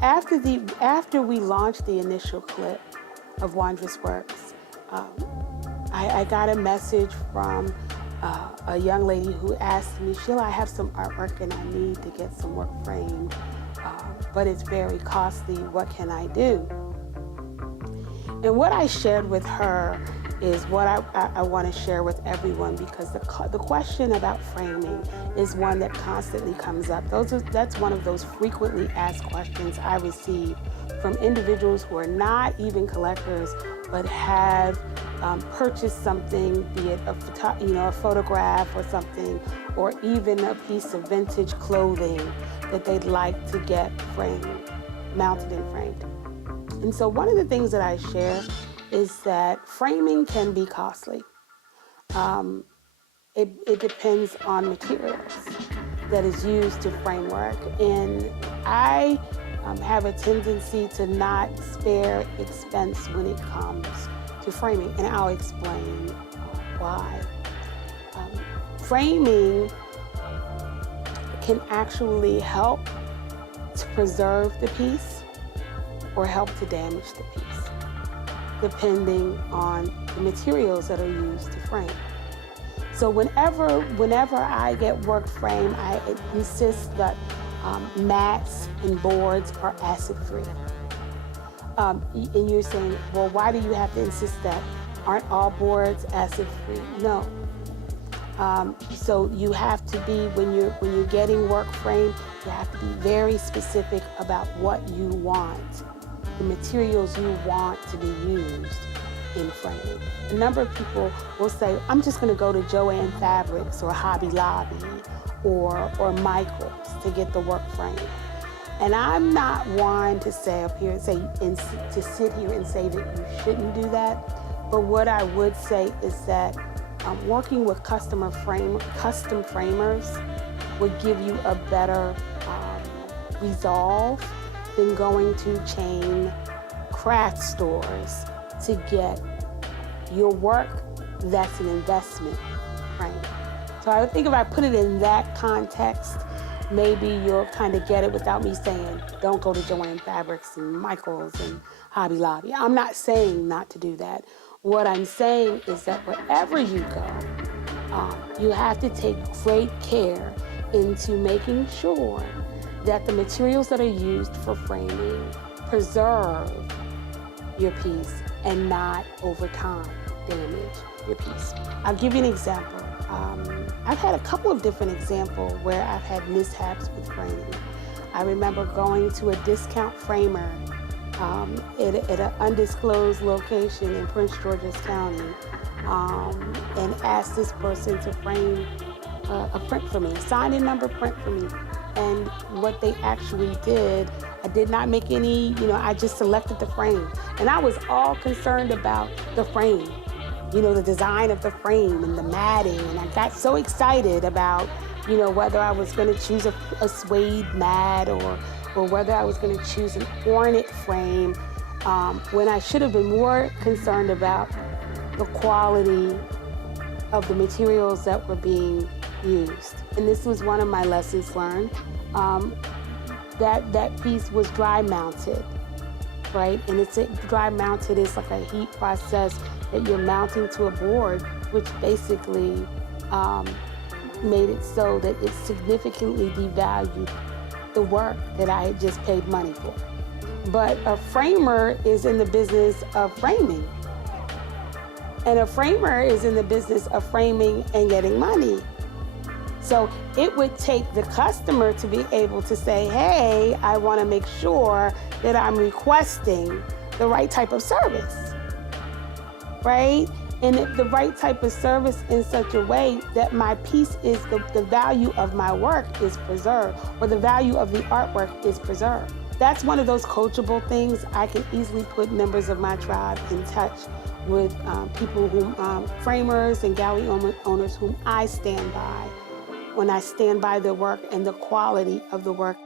after we launched the initial clip of Wondrous Works, um, I got a message from a young lady who asked me, Sheila, I have some artwork and I need to get some work framed, but it's very costly. What can I do? And what I shared with her is what I want to share with everyone, because the question about framing is one that constantly comes up. That's one of those frequently asked questions I receive from individuals who are not even collectors, but have purchased something, be it a photograph or something, or even a piece of vintage clothing that they'd like to get framed, mounted and framed. And so one of the things that I share is that framing can be costly. It depends on materials that is used to frame work. And I have a tendency to not spare expense when it comes to framing, and I'll explain why. Framing can actually help to preserve the piece or help to damage the piece, depending on the materials that are used to frame. So whenever I get work framed, I insist that mats and boards are acid-free. And you're saying, well, why do you have to insist that? Aren't all boards acid-free? No. So you have to be, when you're getting work framed, you have to be very specific about what you want, the materials you want to be used in framing. A number of people will say, I'm just going to go to Jo-Ann Fabrics or Hobby Lobby or Michaels to get the work framed. And I'm not one to say up here to sit here and say that you shouldn't do that. But what I would say is that working with custom framers would give you a better resolve than going to chain craft stores to get your work that's an investment frame. So I think if I put it in that context, maybe you'll kind of get it without me saying, don't go to Jo-Ann Fabrics and Michaels and Hobby Lobby. I'm not saying not to do that. What I'm saying is that wherever you go, you have to take great care into making sure that the materials that are used for framing preserve your piece and not over time damage your piece. I'll give you an example. I've had a couple of different examples where I've had mishaps with framing. I remember going to a discount framer at an undisclosed location in Prince George's County and asked this person to frame a print for me, a sign-in number print for me. And what they actually did, I did not make any, I just selected the frame. And I was all concerned about the frame, the design of the frame and the matting. And I got so excited about, whether I was going to choose a suede mat or whether I was going to choose an ornate frame, when I should have been more concerned about the quality of the materials that were being used. And this was one of my lessons learned. That piece was dry mounted, right? And dry mounted is like a heat process that you're mounting to a board, which basically made it so that it significantly devalued the work that I had just paid money for. But a framer is in the business of framing. And a framer is in the business of framing and getting money. So it would take the customer to be able to say, hey, I want to make sure that I'm requesting the right type of service, right? And the right type of service in such a way that my piece is, the value of my work is preserved, or the value of the artwork is preserved. That's one of those coachable things. I can easily put members of my tribe in touch with people framers and gallery owners whom I stand by when I stand by their work and the quality of the work